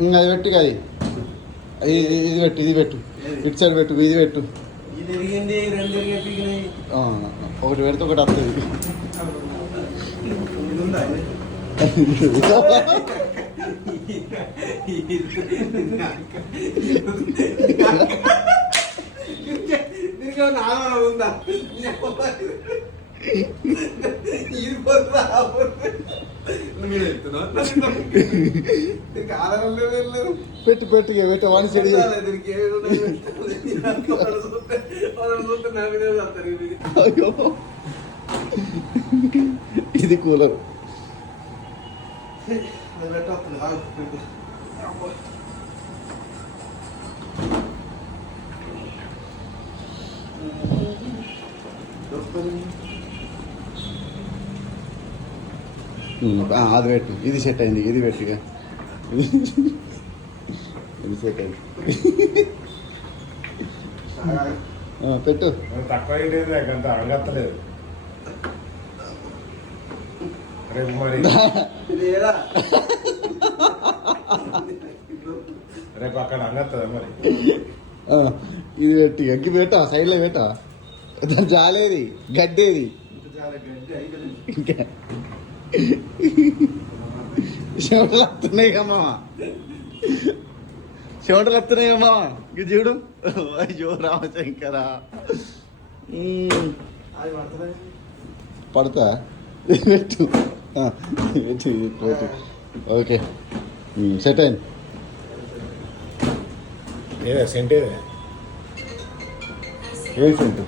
అది పెట్టు అది ఇది పెట్టు ఇది పెట్టు ఇటు సైడ్ పెట్టు ఇది పెట్టు ఒకటి పెడితే ఒకటి వస్తుంది పెట్టు పెట్టు పెట్టు వన్ సైడ్ అయ్యో ఇది కూలర్ అది పెట్టు ఇది సెట్ అయింది ఇది పెట్టుగా ఇది సెట్ అయింది పెట్టు తక్కువ అంత అడగత్తలేదు రేపు మరి రేపు అక్కడ అంగత్తదా మరి ఇది పెట్టి అగ్గి పెట్టా సైడ్లో పెట్టా దాని జాలేది గడ్డేది ఇంకా చెమటలు వస్తున్నాయి కమ్మా చెమటలు వస్తున్నాయి అమ్మా ఇది చూడు అయ్యో రామశంకరా పడతా పెట్టు పెట్టు పెట్టు ఓకే సెట్ అయింది ఏదే సెంట్ ఏదే ఏం సెంట్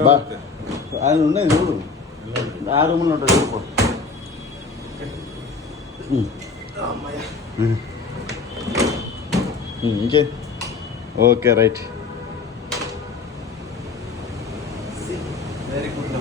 బా ఆయన ఉన్నాయి చూడు ఆ రూమ్లో ఉంటుంది చూడుకో ఇంకే ఓకే రైట్ వెరీ గుడ్